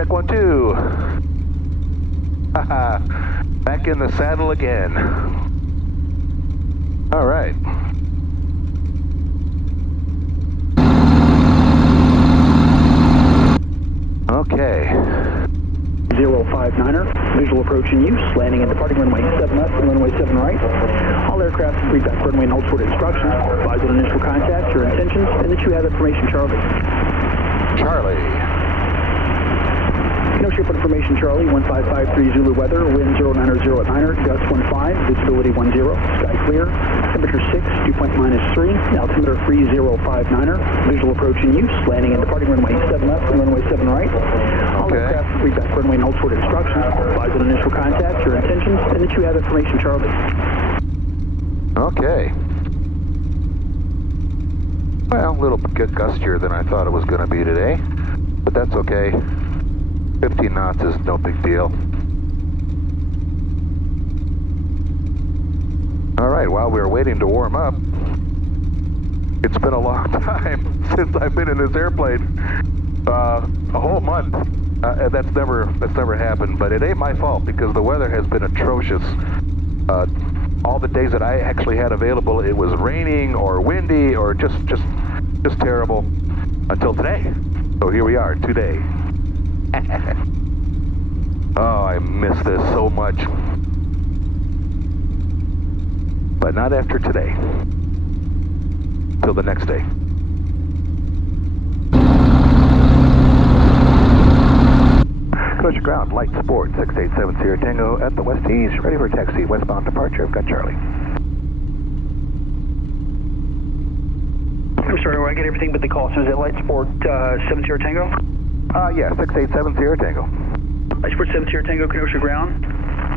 Check 1, 2. Haha, back in the saddle again. All right. Okay. 059er, visual approaching use, landing and departing runway 7 left and runway 7 right. All aircraft read back runway and hold short instructions, advise on initial contact, your intentions, and that you have information, Charlie. Charlie. Kenosha for information, Charlie, 1553 Zulu weather, wind 090 at 9er, gust 15, visibility 10, sky clear, temperature 6, dew point -3, altimeter free 059er, visual approaching use, landing and departing runway 7 left and runway 7 right. All aircraft read back runway and hold short instructions, advise on initial contact, your intentions, and that you have information, Charlie. Okay. Well, a little bit gustier than I thought it was going to be today, but that's okay. 15 knots is no big deal. All right, while we're waiting to warm up, it's been a long time since I've been in this airplane. A whole month. That's never happened, but it ain't my fault because the weather has been atrocious. All the days that I actually had available, it was raining or windy or just terrible until today. So here we are today. Oh, I miss this so much. But not after today. Till the next day. Kenosha ground, light sport, 687 Sierra Tango at the West East, ready for taxi, westbound departure. I've got Charlie. I'm sorry, do I get everything but the call? So is that light sport 7 Sierra Tango? Yeah, 687 Sierra Tango. Light sport 7 Sierra Tango, Kenosha ground,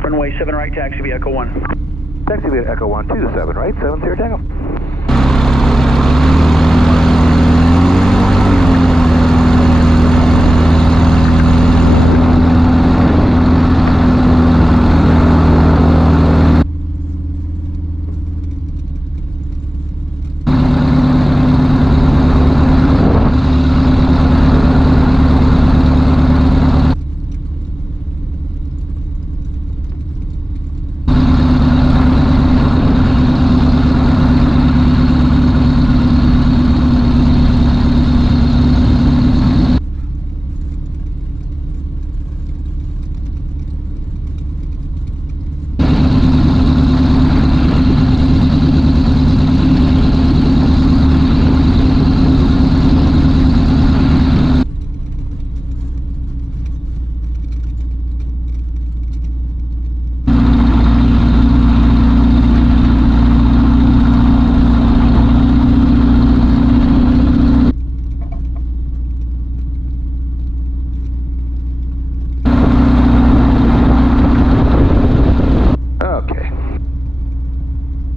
runway 7 right, taxi via Echo 1. Taxi via Echo 1 to the 7 right, 7 Sierra Tango.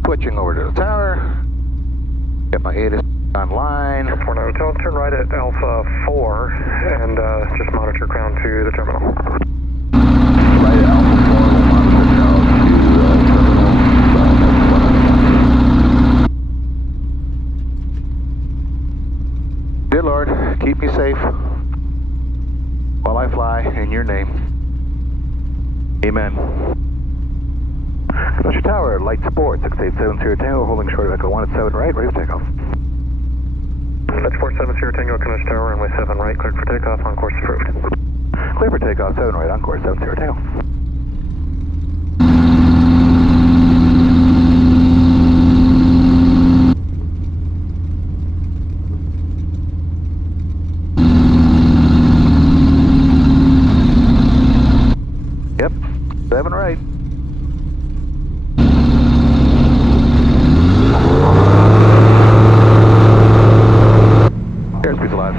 Switching over to the tower. Get my ATIS online. Airport Hotel, turn right at Alpha 4 and just monitor ground to the terminal. Right at Alpha 4, we'll monitor ground to terminal. Dear Lord, keep me safe while I fly in your name. Amen. Kenosha Tower, light sport, 687 Sierra Tango, holding short of Echo 1 at 7 right, ready for takeoff. That's 47 Sierra Tango, Kenosha Tower, runway 7 right, cleared for takeoff, on course approved. Clear for takeoff, 7 right, on course, 7 Sierra Tango. Yep, 7 right. Airspeed's alive.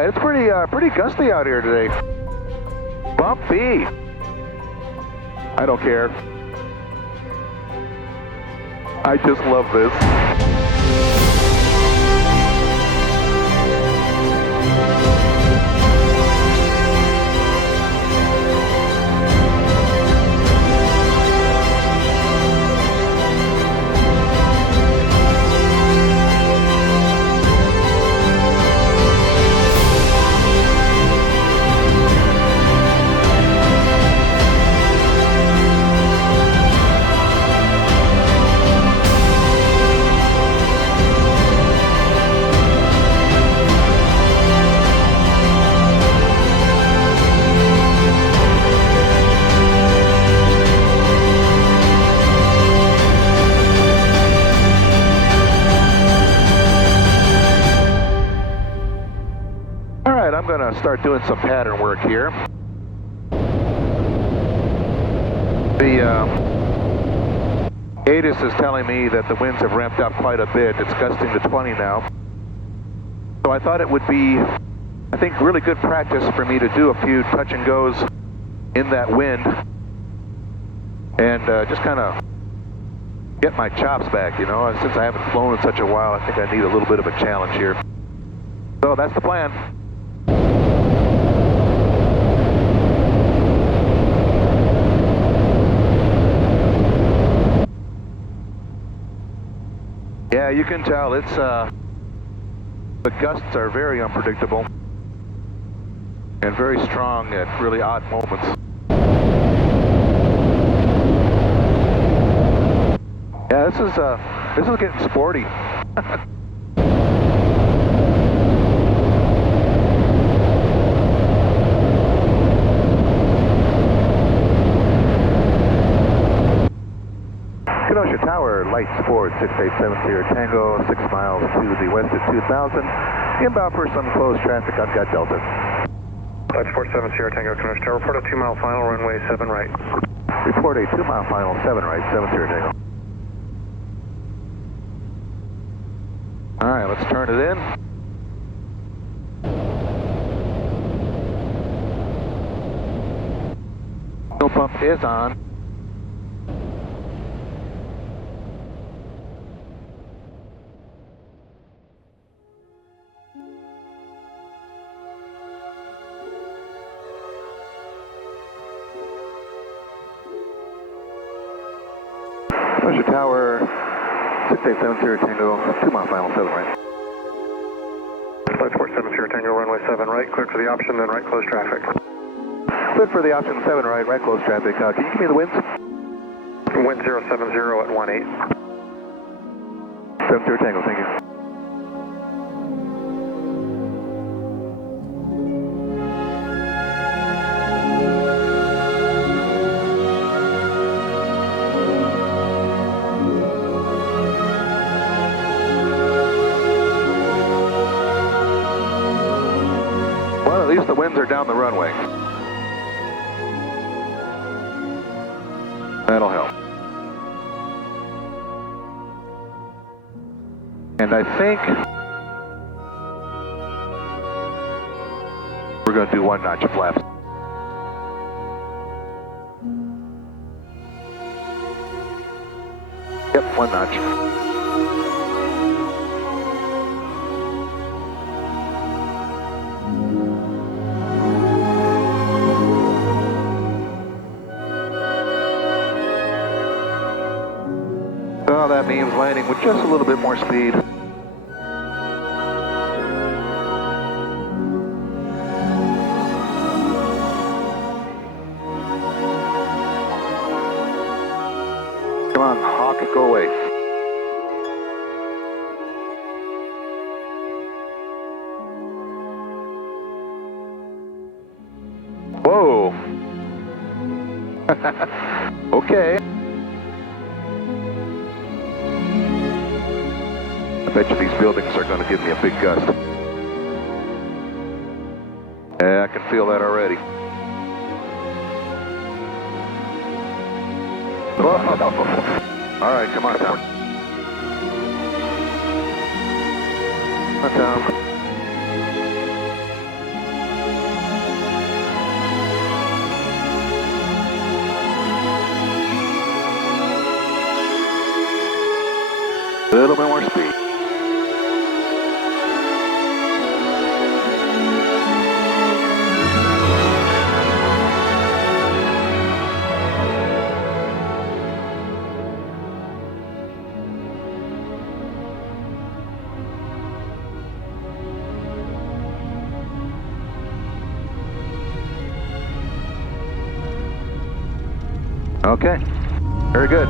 It's pretty gusty out here today. Bumpy. I don't care. I just love this. I'm going to start doing some pattern work here. The ATIS is telling me that the winds have ramped up quite a bit. It's gusting to 20 now. So I thought it would be, I think, really good practice for me to do a few touch and goes in that wind and just kind of get my chops back, you know. Since I haven't flown in such a while, I think I need a little bit of a challenge here. So that's the plan. Yeah, you can tell it's the gusts are very unpredictable and very strong at really odd moments. Yeah, this is getting sporty. Kenosha Tower, lights forward 6870 Tango, 6 miles to the west at 2000. Inbound for some closed traffic on Gut Delta. Lights 470 Tango, Kenosha Tower, report a 2 mile final, runway 7 right. Report a 2 mile final, 7 right, 70 Tango. Alright, let's turn it in. Fuel pump is on. Kenosha Tower, 6870 Tango, 2 mile final, 7 right. Lights 470 Tango, runway 7 right, cleared for the option, then right close traffic. Cleared for the option, 7 right, right close traffic. Can you give me the winds? Wind 070 at 18. 70 Tango, thank you. Well, at least the winds are down the runway. That'll help. And I think we're going to do 1 notch of flaps. Yep, 1 notch. So that means landing with just a little bit more speed. Come on, Hawk, go away. Whoa. Okay. I bet you these buildings are going to give me a big gust. Yeah, I can feel that already. All right, come on, Tom. Come on, Tom. little bit more speed. Okay, very good.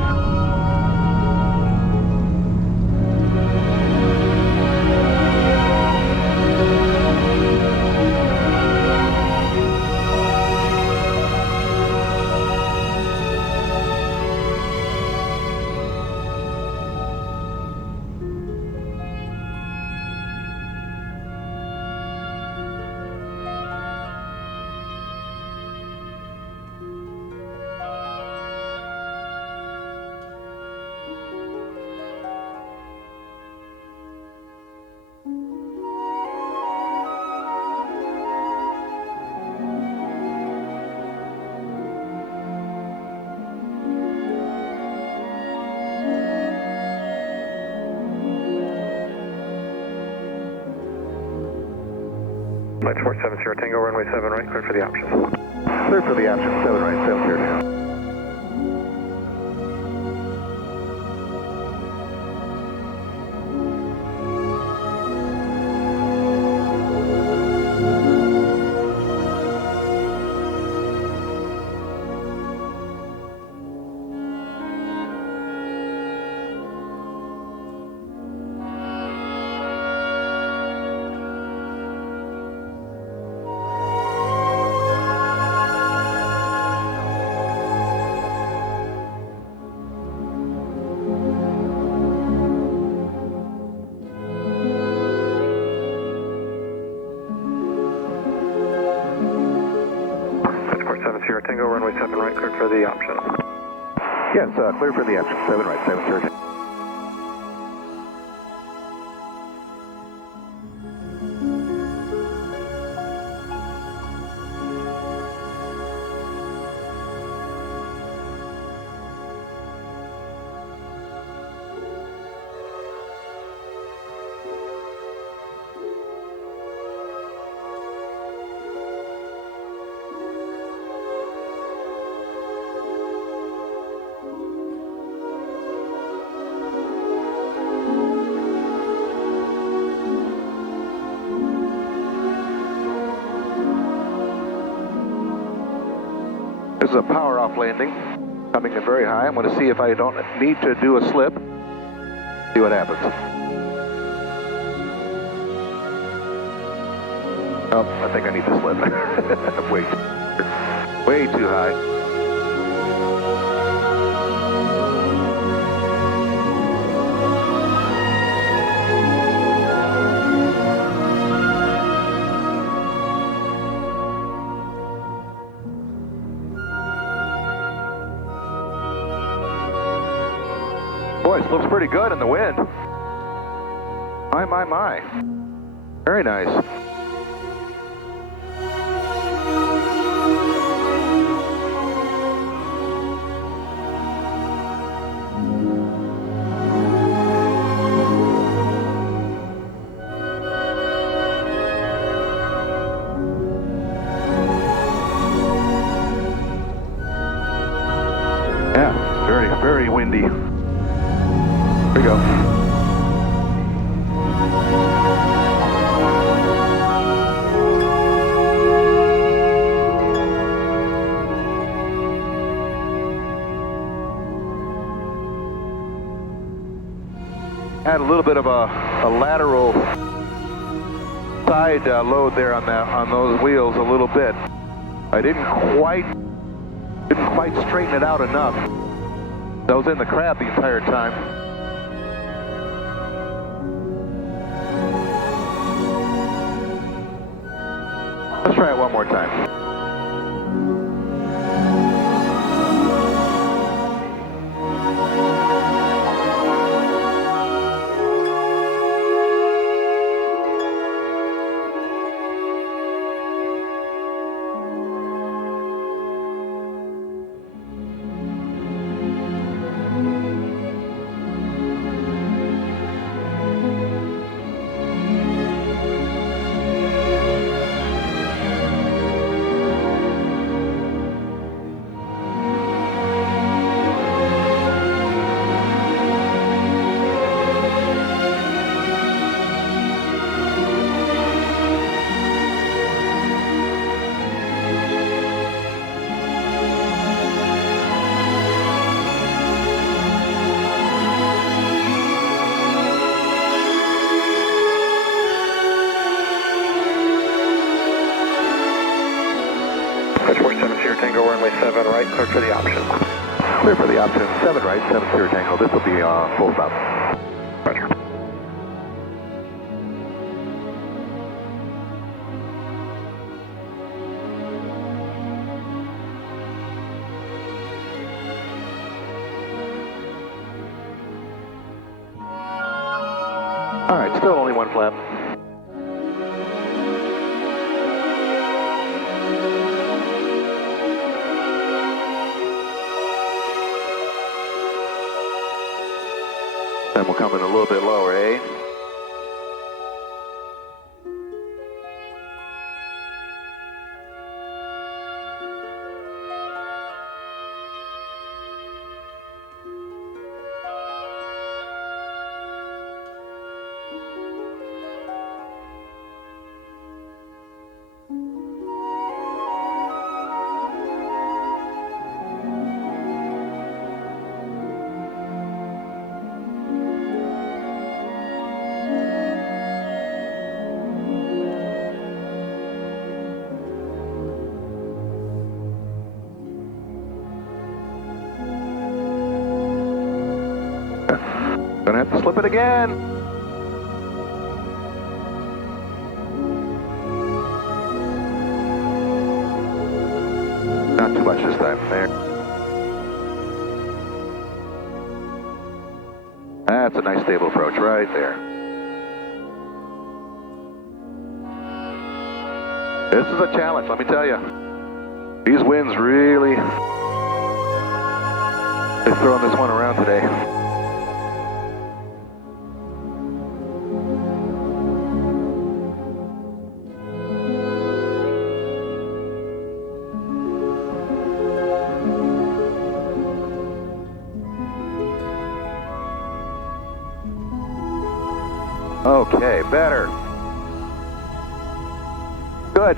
Flight 470 Tango, runway 7 right, clear for the option. Clear for the option, 7 right, 7 clear now. Tango, runway 7 right, cleared for the option. Yes, clear for the option, 7 right, 7 clear. This is a power off landing, coming in very high. I'm going to see if I don't need to do a slip. See what happens. Oh, I think I need to slip. way too high. Boy, it slopes pretty good in the wind. My. Very nice. Yeah, very windy. Here we go. Had a little bit of a lateral side load there on those wheels a little bit. I didn't quite straighten it out enough. I was in the crab the entire time. Let's try it one more time. for the option. Clear for the option, 7 right, 7 Sierra Tango. This will be full stop. Roger. All right, still only 1 flap. Then we'll come in a little bit lower, eh? Gonna have to slip it again. Not too much this time. There. That's a nice stable approach right there. This is a challenge, let me tell you. These winds really, they're throwing this one around today. Okay, better. Good.